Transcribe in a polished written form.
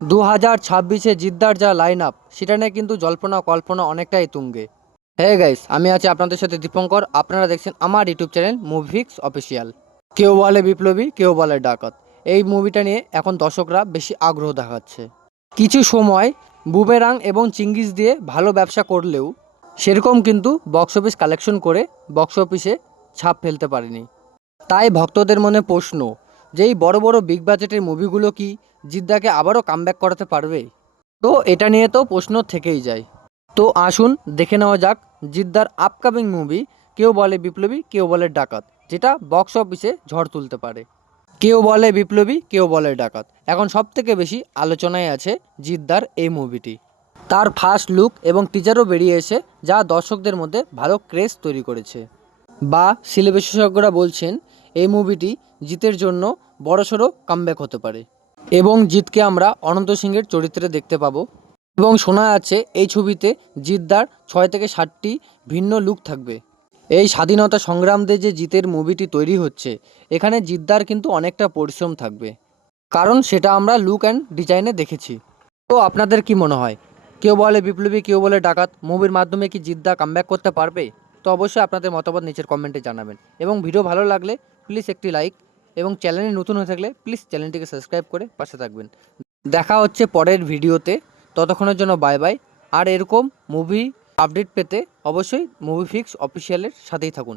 2026-এ জিদ্দার যা line up সেটা নিয়ে কিন্তু জল্পনা কল্পনা অনেকটাই তুঙ্গে। হ্যাঁ গাইস, আমি আছি আপনাদের সাথে দীপঙ্কর। আপনারা দেখছেন আমার ইউটিউব চ্যানেল মুভিক্স অফিসিয়াল। কেউ বলে বিপ্লবী, কেউ বলে ডাকাত। এই মুভিটা নিয়ে এখন দর্শকরা বেশি আগ্রহ দেখাচ্ছে। কিছু সময় বুমেরাং এবং চিঙ্গিস দিয়ে ভালো ব্যবসা করলেও সেরকম কিন্তু বক্স অফিস কালেকশন করে বক্স অফিসে ছাপ ফেলতে পারেনি। তাই ভক্তদের মনে প্রশ্ন, যে এই বড় বড় বিগ বাজেটের মুভিগুলো কি জিদ্দাকে আবারও কামব্যাক করাতে পারবে? তো এটা নিয়ে তো প্রশ্ন থেকেই যায়। তো আসুন দেখে নেওয়া যাক জিদ্দার আপকামিং মুভি কেউ বলে বিপ্লবী, কেউ বলে ডাকাত, যেটা বক্স অফিসে ঝড় তুলতে পারে। কেউ বলে বিপ্লবী, কেউ বলে ডাকাত। এখন সবথেকে বেশি আলোচনায় আছে জিদ্দার এই মুভিটি। তার ফার্স্ট লুক এবং টিজারও বেরিয়ে এসে যা দর্শকদের মধ্যে ভালো ক্রেজ তৈরি করেছে। বা সিলে বিশেষজ্ঞরা বলছেন এই মুভিটি জিতের জন্য বড়সড় কামব্যাক হতে পারে এবং জিতকে আমরা অনন্ত সিংয়ের চরিত্রে দেখতে পাবো। এবং শোনা যাচ্ছে এই ছবিতে জিদ্দার 6 থেকে 7টি ভিন্ন লুক থাকবে। এই স্বাধীনতা সংগ্রামদের যে জিতের মুভিটি তৈরি হচ্ছে, এখানে জিদ্দার কিন্তু অনেকটা পরিশ্রম থাকবে, কারণ সেটা আমরা লুক অ্যান্ড ডিজাইনে দেখেছি। তো আপনাদের কি মনে হয়, কেউ বলে বিপ্লবী, কেউ বলে ডাকাত মুভির মাধ্যমে কি জিদ্দা কামব্যাক করতে পারবে? তো অবশ্যই আপনাদের মতামত নিচের কমেন্টে জানাবেন এবং ভিডিও ভালো লাগলে প্লিজ একটি লাইক এবং চ্যানেলে নতুন হয়ে থাকলে প্লিজ চ্যানেলটিকে সাবস্ক্রাইব করে পাশে থাকবেন। দেখা হচ্ছে পরের ভিডিওতে, ততক্ষণের জন্য বাই বাই। আর এরকম মুভি আপডেট পেতে অবশ্যই মুভি ফিক্স অফিসিয়ালের সাথেই থাকুন।